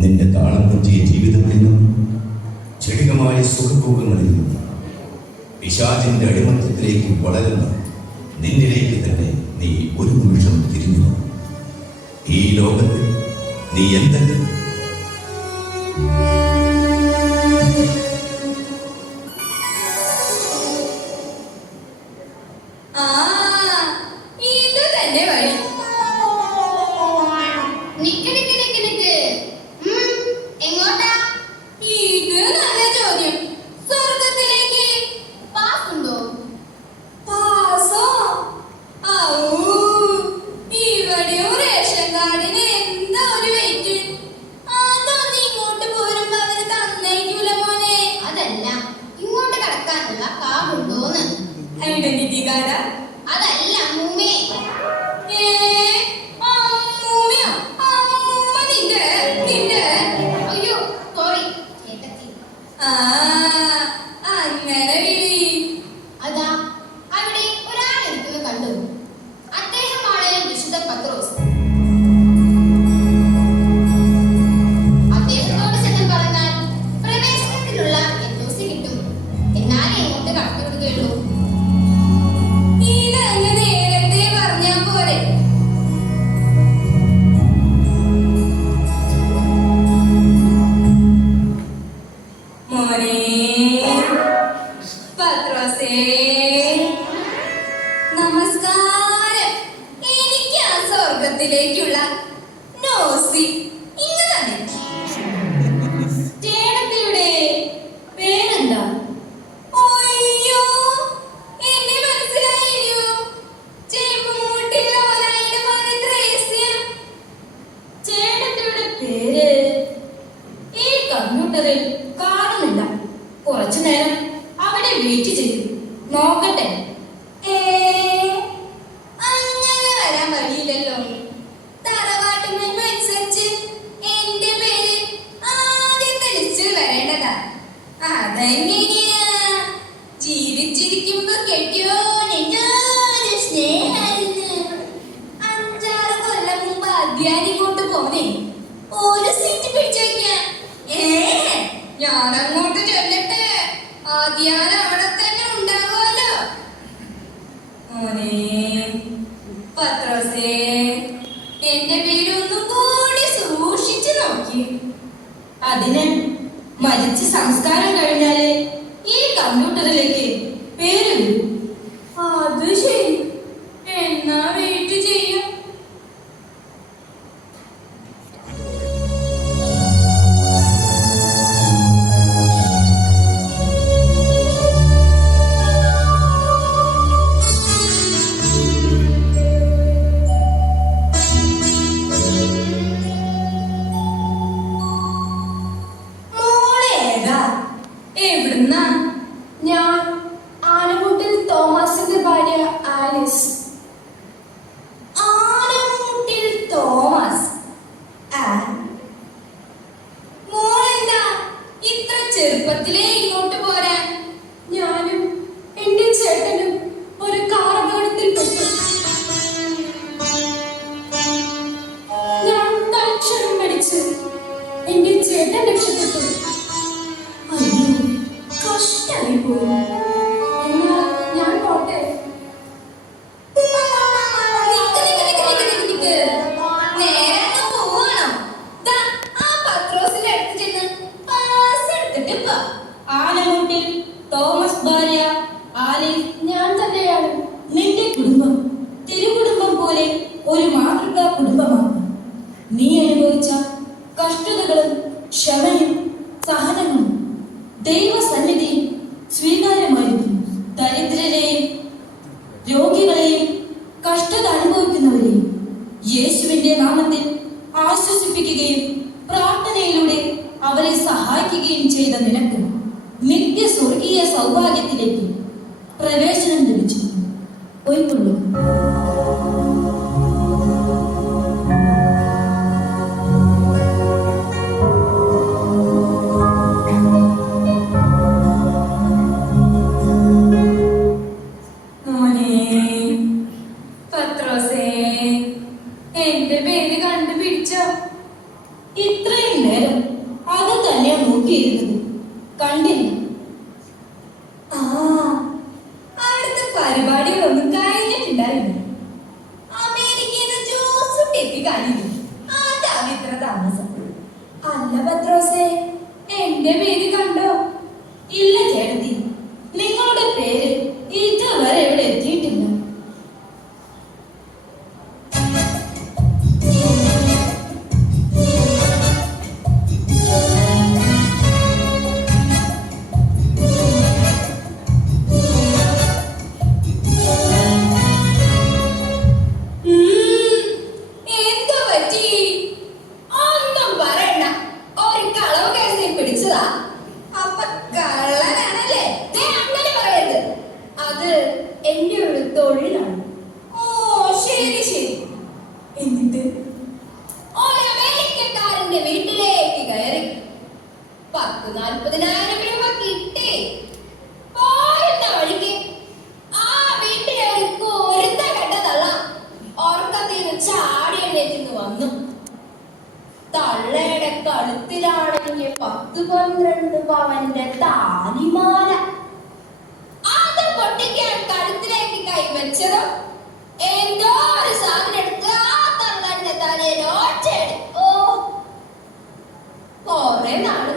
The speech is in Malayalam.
നിന്റെ താളം തെറ്റിയ ജീവിതത്തിൽ നിന്നും ചെടികമായ സുഖഭോഗങ്ങളിൽ നിന്നും പിശാചിന്റെ അടിമത്തത്തിലേക്ക് വളരുന്ന നിന്നിലേക്ക് തന്നെ നീ ഒരു നിമിഷം തിരിഞ്ഞു. ഈ ലോകത്തിൽ നീ എന്തെങ്കിലും കാണുന്നില്ല. കുറച്ചു നേരം അവിടെ വെയിറ്റ് ചെയ്തു നോക്കട്ടെ. അങ്ങനെ വരാൻ വഴിയില്ലല്ലോ. തറവാട്ട് മെനു അനുസരിച്ച് എന്റെ പേര് ആദ്യത്തെ ലിസ്റ്റിൽ വരേണ്ടതാ. അതെങ്ങനെയാ? ജീവിച്ചിരിക്കുമ്പോ കെട്ടിയോ എന്നൊരു സ്നേഹായിരുന്നു. 5-6 കൊല്ലം മുമ്പ് അധ്യാനിങ്ങോട്ട് പോന്നേ ഒരു സീറ്റ് പിടിച്ചു വയ്ക്കാൻ. ഞാനങ്ങോട്ട് ചെല്ലട്ടെ, ആദ്യാൻ അവിടെ തന്നെ ഉണ്ടാകുമല്ലോ. മോനെ പത്രോസേ, എന്റെ പേരൊന്നും കൂടി സൂക്ഷിച്ചു നോക്കി. അതിന് മരിച്ച് സംസ്കാരം കഴിഞ്ഞാല് ഈ കമ്പ്യൂട്ടറിലേക്ക് പേര് വരും. അത് ശരി, എന്നാ വെയിറ്റ് ചെയ്യാം. ഞാൻ ആനമുട്ടിൽ തോമസിന്റെ ഭാര്യ ആലിസ്. ആനമുട്ടിൽ തോമസ്? മോളെന്താ ഇത്ര ചെറുപ്പത്തിലേ ഇങ്ങോട്ട് പോരാൻ? ഞാനും എന്റെ ചേട്ടനും ഒരു കാർ അപകടത്തിൽ പെട്ടു. ഞാൻ തൽക്ഷണം മരിച്ചു. എന്റെ ചേട്ടൻ രക്ഷപ്പെട്ടു. അയ്യോ, കഷ്ടായി പോയി. എന്നാൽ ഞാൻ പോട്ടെ. നേരെ പോവാണോ? ആ പത്രോസിന്റെ അടുത്ത് ചെന്ന് പാസ് എടുത്തിട്ട് പോ. ആനമുട്ടിൽ തോമസ് ഭാര്യ ആലിസ് ഞാൻ തന്നെയാണ്. നിന്റെ കുടുംബം തിരുകുടുംബം പോലെ ഒരു മാതൃകാ കുടുംബമാണ്. നീ അനുഭവിച്ച കഷ്ടതകളും ക്ഷമയും സഹനങ്ങളും ദൈവസന്നിധിയിൽ സ്വീകാര്യമായിരിക്കും. ദരിദ്രരെയും രോഗികളെയും കഷ്ടത അനുഭവിക്കുന്നവരെയും യേശുവിന്റെ നാമത്തിൽ ആശ്വസിപ്പിക്കുകയും പ്രാർത്ഥനയിലൂടെ അവരെ സഹായിക്കുകയും ചെയ്ത നിനക്ക് നിത്യ സ്വർഗീയ സൗഭാഗ്യത്തിലേക്ക് പ്രവേശനം ലഭിച്ചിരിക്കുന്നു. പോയിക്കൊള്ളു. പത്രോസേ, എന്റെ പേര് കണ്ടുപിടിച്ചോ? ഇത്രയും നേരം നോക്കിയിരുന്നത്. കണ്ടില്ല. ആ, അവിടുത്തെ പരിപാടികളൊന്നും കഴിഞ്ഞിട്ടുണ്ടായിരുന്നു. അമേരിക്കയിൽ നിന്ന് ജ്യൂസും എത്തി കാണില്ല. അതാണ് ഇത്ര താമസം. അല്ല പത്രോസേ, എന്റെ പേര് കണ്ടോ? ഇല്ല ചേട്ടത്തി, നിങ്ങളുടെ പേര് ഇതുവരെ ഇവിടെ എത്തിയിട്ടില്ല. എന്തോ പറ്റി? ഒന്നും പറയണ്ട. ഒരു കളവ് കേസിൽ പിടിച്ചതാ. അപ്പൊ കള്ളനാണല്ലേ? ദേ അങ്ങനെ പറയരുത്. അത് എന്റെ ഒരു തൊഴിലാണ്. ഓ ശരി ശരി. എന്നിട്ട് ഒരു അമേരിക്കക്കാരന്റെ വീട്ടിലേക്ക് കയറി 40,000-40,000 രൂപ കിട്ടി. പോരുന്ന വഴിക്ക് ആ വീട്ടിലെ ഒരു കുരുത്ത കെട്ടതള്ള ഉറക്കത്തിൽ നിന്ന് ചാടി എഴുന്നേറ്റ് വന്നു. തള്ളയുടെ കഴുത്തിലാണെങ്കിൽ 10-12 പവന്റെ താലിമാല. അത് പൊട്ടിക്കാൻ കഴുത്തിലേക്ക് കൈവച്ചതും എന്തോ ഒരു സാധനം എടുത്ത് ആ തള്ളന്റെ തലയിൽ ഒറ്റയടി. ഓ, കുറെ നാള്